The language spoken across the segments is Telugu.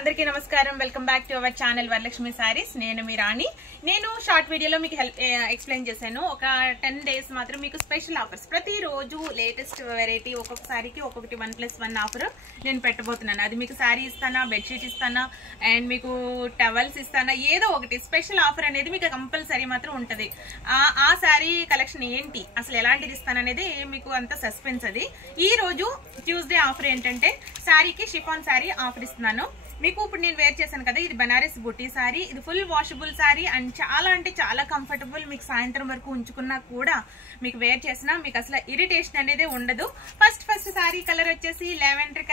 అందరికీ నమస్కారం. Welcome back to our channel Varalakshmi saris. నేను మీ రాణి. నేను షార్ట్ వీడియోలో మీకు ఎక్స్ప్లెయిన్ చేశాను. ఒక 10 days మాత్రం మీకు స్పెషల్ ఆఫర్స్, ప్రతిరోజు లేటెస్ట్ వెరైటీ, ఒక్కొక్క సారీకి ఒక్కొక్కటి 1+1 ఆఫర్ నేను పెట్టబోతున్నాను. అది మీకు సారీ ఇస్తానా, బెడ్షీట్ ఇస్తానా, అండ్ మీకు టవల్స్ ఇస్తానా, ఏదో ఒకటి స్పెషల్ ఆఫర్ అనేది మీకు కంపల్సరీ మాత్రం ఉంటుంది. ఆ సారీ కలెక్షన్ ఏంటి, అసలు ఎలాంటిది ఇస్తాననేది మీకు అంత సస్పెన్స్. అది ఈ రోజు ట్యూస్డే ఆఫర్ ఏంటంటే సారీకి షిఫాన్ సారీ ఆఫర్ ఇస్తున్నాను మీకు. ఇప్పుడు నేను వేర్ చేశాను కదా, ఇది బనారస్ బుటీ సారీ. ఇది ఫుల్ వాషబుల్ సారీ అండ్ చాలా అంటే చాలా కంఫర్టబుల్. మీకు సాయంత్రం వరకు ఉంచుకున్నా కూడా మీకు వేర్ చేసినా మీకు అసలు ఇరిటేషన్ అనేది ఉండదు. ఫస్ట్ సారీ కలర్ వచ్చేసి లావెండర్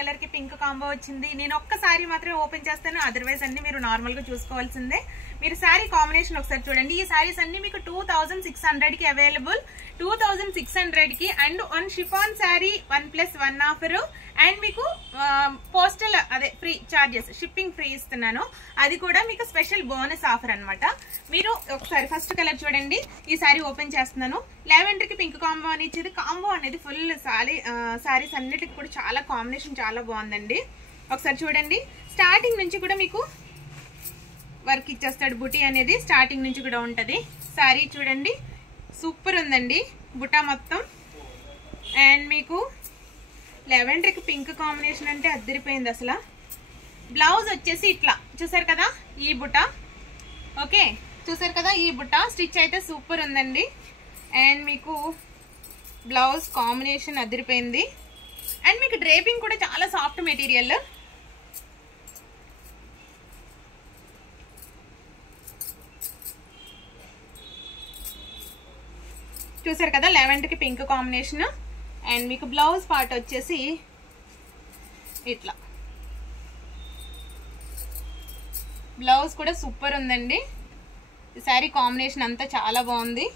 కలర్ కి పింక్ కాంబో వచ్చింది. నేను ఒక్క సారీ మాత్రమే ఓపెన్ చేస్తాను, అదర్వైజ్ అన్ని మీరు నార్మల్ గా చూసుకోవాల్సిందే. మీరు సారీ కాంబినేషన్ ఒకసారి చూడండి. ఈ సారీస్ అన్ని మీకు 2600 కి అవైలబుల్. 2600 కి and 1 chiffon sorry 1+1 offer and మీకు పోస్టల్ అదే ఫ్రీ చార్జెస్, షిప్పింగ్ ఫ్రీ ఇస్తున్నాను. అది కూడా మీకు స్పెషల్ బోనస్ ఆఫర్ అనమాట. మీరు ఒకసారి ఫస్ట్ కలర్ చూడండి. ఈ సారీ ఓపెన్ చేస్తున్నాను. లావెండర్ కి పింక్ కాంబో అని ఇచ్చేది. కాంబో అనేది ఫుల్ సారీస్ అన్నిటికి కూడా చాలా కాంబినేషన్ చాలా బాగుందండి. ఒకసారి చూడండి. స్టార్టింగ్ నుంచి కూడా మీకు వర్క్ ఇచ్చేస్తాడు. బుటీ అనేది స్టార్టింగ్ నుంచి కూడా ఉంటది. సారీ చూడండి, సూపర్ ఉందండి బుటా మొత్తం. అండ్ మీకు లావెండర్ కి పింక్ కాంబినేషన్ అంటే అద్దరిపోయింది అసలు. బ్లౌజ్ వచ్చేసి ఇట్లా చూసారు కదా, ఈ బుటా. ఓకే, చూసారు కదా, ఈ బుటా స్టిచ్ అయితే సూపర్ ఉందండి. అండ్ మీకు బ్లౌజ్ కాంబినేషన్ అద్దరిపోయింది. అండ్ మీకు డ్రేపింగ్ కూడా చాలా సాఫ్ట్ మెటీరియల్. చూసారు కదా, లావెండర్ కి పింక్ కాంబినేషన్. అండ్ మీకు బ్లౌజ్ పార్ట్ వచ్చేసి ఇట్లా. బ్లౌజ్ కూడా సూపర్ ఉందండి. ఈ సారీ కాంబినేషన్ అంతా చాలా బాగుంది.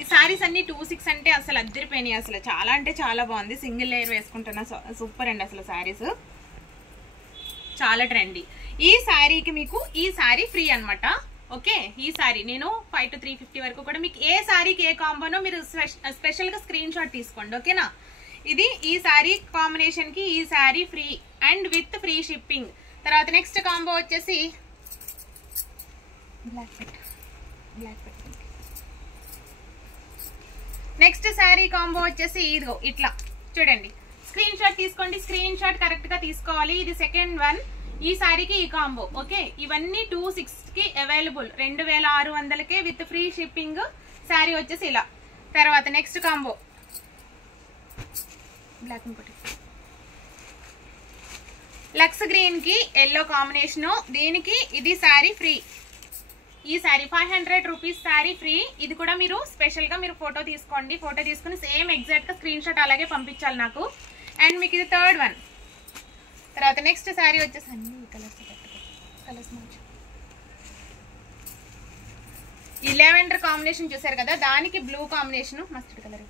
ఈ సారీస్ అన్ని 26 అంటే అసలు అద్దరిపోయినాయి. అసలు చాలా అంటే చాలా బాగుంది. సింగిల్ లేయర్ వేసుకుంటున్నా, సూపర్ అండి అసలు. సారీస్ చాలా ట్రెండీ. ఈ సారీకి మీకు ఈ సారీ ఫ్రీ అనమాట. ఓకే, ఈ సారీ నేను 5 to 350 వరకు కూడా మీకు ఏ సారీకి ఏ కాంబోనో మీరు స్పెషల్ గా స్క్రీన్ షాట్ తీసుకోండి. ఓకేనా, ఇది ఈ సారీ కాంబినేషన్ కి ఈ sorry free and with free shipping. తర్వాత నెక్స్ట్ కాంబో వచ్చేసి నెక్స్ట్ సారీ కాంబో వచ్చేసి ఇదిగో ఇట్లా చూడండి. స్క్రీన్ షాట్ తీసుకోండి. స్క్రీన్ షాట్ కరెక్ట్ గా తీసుకోవాలి. ఇది సెకండ్ వన్. ఈ సారీకి ఈ కాంబో. ఓకే, ఇవన్నీ 26 కి అవైలబుల్. 2600కే విత్ ఫ్రీ షిప్పింగ్. సారీ వచ్చేసి ఇలా. తర్వాత నెక్స్ట్ కాంబో బ్లాక్ ఇంకోటి లక్స్ గ్రీన్ కి ఎల్లో కాంబినేషన్. దీనికి ఇది సారీ ఫ్రీ. ఈ సారీ 500 రూపీస్ సారీ ఫ్రీ. ఇది కూడా మీరు స్పెషల్ గా మీరు ఫోటో తీసుకోండి. ఫోటో తీసుకుని సేమ్ ఎగ్జాక్ట్ గా స్క్రీన్ షాట్ అలాగే పంపించాలి నాకు. అండ్ మీకు ఇది థర్డ్ వన్. తర్వాత నెక్స్ట్ సారీ వచ్చేసి అన్ని కలర్స్ మార్చు. ఈ లావెండర్ కాంబినేషన్ చూసారు కదా, దానికి బ్లూ కాంబినేషన్ మస్టర్డ్ కలర్.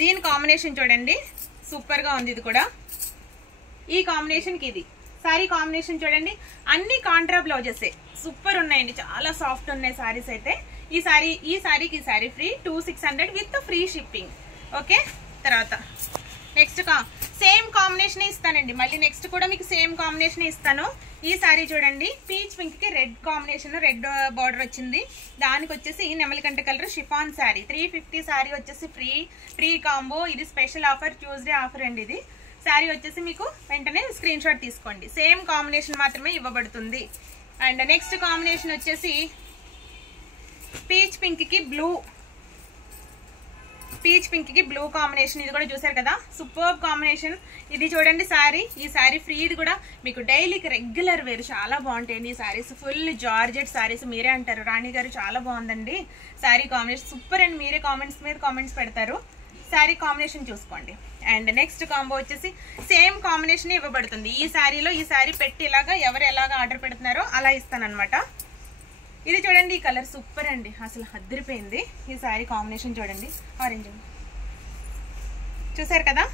దీని కాంబినేషన్ చూడండి, సూపర్ గా ఉంది. ఇది కూడా ఈ కాంబినేషన్ కి ఇది సారీ కాంబినేషన్ చూడండి. అన్ని కాంట్రా బ్లౌజెస్ సూపర్ ఉన్నాయండి, చాలా సాఫ్ట్ ఉన్నాయి సారీస్ అయితే. ఈ సారీకి ఈ sorry free 2600 with free shipping. Okay, తర్వాత నెక్స్ట్ సేమ్ కాంబినేషన్ ఇస్తానండి. మళ్ళీ నెక్స్ట్ కూడా మీకు సేమ్ కాంబినేషన్ ఇస్తాను. ఈ సారీ చూడండి, పీచ్ పింక్ కి రెడ్ కాంబినేషన్, రెడ్ బార్డర్ వచ్చింది. దానికి వచ్చేసి నెమలికంట కలర్ షిఫాన్ సారీ 350 సారీ వచ్చేసి ఫ్రీ కాంబో. ఇది స్పెషల్ ఆఫర్, ట్యూస్డే ఆఫర్ అండి. ఇది సారీ వచ్చేసి మీకు వెంటనే స్క్రీన్ షాట్ తీసుకోండి. సేమ్ కాంబినేషన్ మాత్రమే ఇవ్వబడుతుంది. అండ్ నెక్స్ట్ కాంబినేషన్ వచ్చేసి పీచ్ పింక్ కి బ్లూ కాంబినేషన్. ఇది కూడా చూసారు కదా, సూపర్ కాంబినేషన్. ఇది చూడండి సారీ, ఈ సారీ ఫ్రీ. ఇది కూడా మీకు డైలీకి రెగ్యులర్ వేర్ చాలా బాగుంటాయండి ఈ సారీస్. Full georgette saris. మీరే అంటారు రాణి గారు చాలా బాగుందండి సారీ కాంబినేషన్, సూపర్ అండ్ మీరే కామెంట్స్ మీద కామెంట్స్ పెడతారు. సారీ కాంబినేషన్ చూసుకోండి. అండ్ నెక్స్ట్ కాంబో వచ్చేసి సేమ్ కాంబినేషన్ ఇవ్వబడుతుంది. ఈ సారీలో ఈ సారీ పెట్టి ఇలాగా ఎవరు ఎలాగా ఆర్డర్ పెడుతున్నారో అలా ఇస్తానన్నమాట. ఇది చూడండి, ఈ కలర్ సూపర్ అండి, అసలు అద్దరిపోయింది. ఈ సారీ కాంబినేషన్ చూడండి, ఆరెంజ్ చూసారు కదా,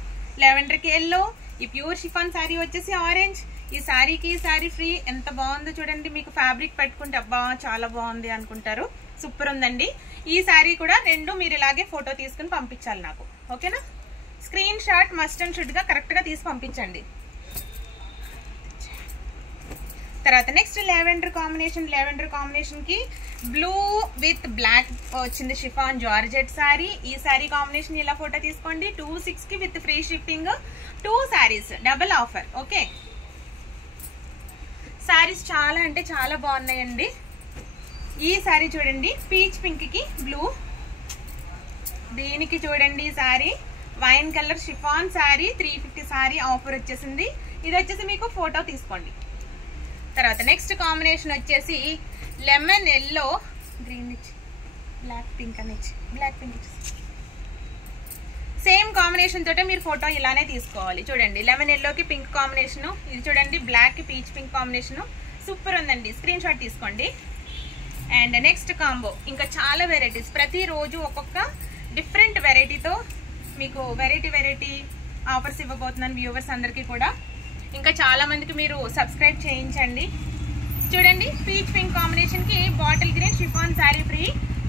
లావెండర్ కి ఎల్లో. ఈ ప్యూర్ షిఫాన్ సారీ వచ్చేసి ఆరెంజ్. ఈ సారీకి ఈ సారీ ఫ్రీ. ఎంత బాగుందో చూడండి. మీకు ఫ్యాబ్రిక్ పెట్టుకుంటే అబ్బా చాలా బాగుంది అనుకుంటారు. సూపర్ ఉందండి. ఈ సారీ కూడా రెండు మీరు ఇలాగే ఫోటో తీసుకుని పంపించాలి నాకు. ఓకేనా, screen shot must and should గా కరెక్ట్ గా తీసి పంపించండి. తర్వాత నెక్స్ట్ లెవెండర్ కాంబినేషన్ కి బ్లూ విత్ బ్లాక్ వచ్చింది షిఫాన్ జార్జెట్ సారీ. ఈ సారీ కాంబినేషన్ ఇలా ఫోటో తీసుకోండి. 26 కి with free shipping 2 saris double offer. Okay, saris చాలా అంటే చాలా బాగున్నాయండి. ఈ సారీ చూడండి పీచ్ పింక్ కి బ్లూ, దీనికి చూడండి sorry wine colour chiffon sorry 350 sorry offer వచ్చేసింది. ఇది వచ్చేసి మీకు ఫోటో తీసుకోండి. తర్వాత నెక్స్ట్ కాంబినేషన్ వచ్చేసి లెమన్ ఎల్లో గ్రీన్ ఇచ్చి బ్లాక్ పింక్ అని ఇచ్చి సేమ్ కాంబినేషన్ తోటే మీరు ఫోటో ఇలానే తీసుకోవాలి. చూడండి లెమన్ ఎల్లోకి పింక్ కాంబినేషన్, ఇది చూడండి బ్లాక్ కి పీచ్ పింక్ కాంబినేషన్ సూపర్ ఉందండి. స్క్రీన్ షాట్ తీసుకోండి. అండ్ నెక్స్ట్ కాంబో ఇంకా చాలా వెరైటీస్, ప్రతిరోజు ఒక్కొక్క డిఫరెంట్ వెరైటీతో మీకు వెరైటీ ఆఫర్స్ ఇవ్వబోతున్నాను వ్యూవర్స్ అందరికీ కూడా. ఇంకా చాలా మందికి మీరు సబ్స్క్రైబ్ చేయించండి. చూడండి పీచ్ పింక్ కాంబినేషన్ కి bottle green chiffon sari free,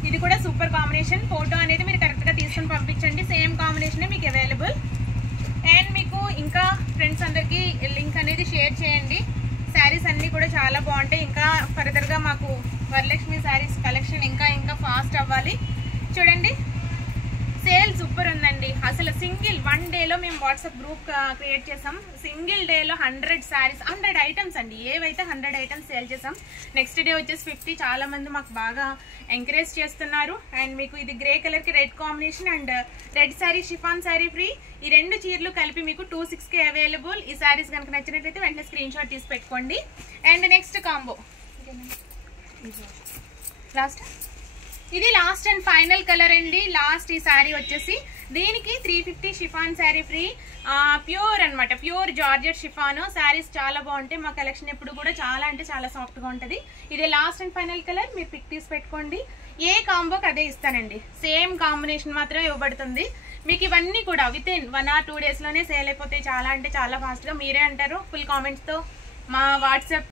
ఇది కూడా సూపర్ కాంబినేషన్. ఫోటో అనేది మీరు కరెక్ట్ గా తీసుకుని పంపించండి. సేమ్ కాంబినేషన్ మీకు అవైలబుల్. అండ్ మీకు ఇంకా ఫ్రెండ్స్ అందరికి లింక్ అనేది షేర్ చేయండి. శారీస్ అన్ని కూడా చాలా బాగుంటాయి. ఇంకా ఫర్దర్ గా మాకు వరలక్ష్మి శారీస్ కలెక్షన్ ఇంకా ఫాస్ట్ అవ్వాలి. చూడండి సేల్ సూపర్ ఉందండి. అసలు సింగిల్ 1 డేలో మేము వాట్సాప్ గ్రూప్ క్రియేట్ చేసాం. సింగిల్ డేలో 100 శారీస్ 100 ఐటమ్స్ అండి, ఏవైతే 100 ఐటమ్స్ సేల్ చేసాం. నెక్స్ట్ డే వచ్చేసి 50. చాలా మంది మాకు బాగా ఎంకరేజ్ చేస్తున్నారు. అండ్ మీకు ఇది గ్రే కలర్ కి red combination and red sari chiffon sari free. ఈ 2 చీరలు కలిపి మీకు 26 కి అవైలబుల్. ఈ శారీస్ కనుక నచ్చినట్లయితే వెంటనే స్క్రీన్ షాట్ తీసి పెట్టుకోండి. అండ్ నెక్స్ట్ కాంబో ఇది లాస్ట్ అండ్ ఫైనల్ కలర్ అండి. లాస్ట్ ఈ శారీ వచ్చేసి దీనికి 350 షిఫాన్ శారీ ఫ్రీ. ప్యూర్ అనమాట, ప్యూర్ జార్జెట్ షిఫాన్ శారీస్ చాలా బాగుంటాయి. మా కలెక్షన్ ఎప్పుడు కూడా చాలా అంటే చాలా సాఫ్ట్ గా ఉంటుంది. ఇదే లాస్ట్ అండ్ ఫైనల్ కలర్, మీరు పిక్ తీసి పెట్టుకోండి. ఏ కాంబోకి అదే ఇస్తానండి, సేమ్ కాంబినేషన్ మాత్రమే ఇవ్వబడుతుంది. మీకు ఇవన్నీ కూడా విత్ ఇన్ 1 or 2 days లోనే సేల్ అయిపోతాయి. చాలా అంటే చాలా ఫాస్ట్ గా. మీరే అంటారు ఫుల్ కామెంట్స్ తో మా వాట్సాప్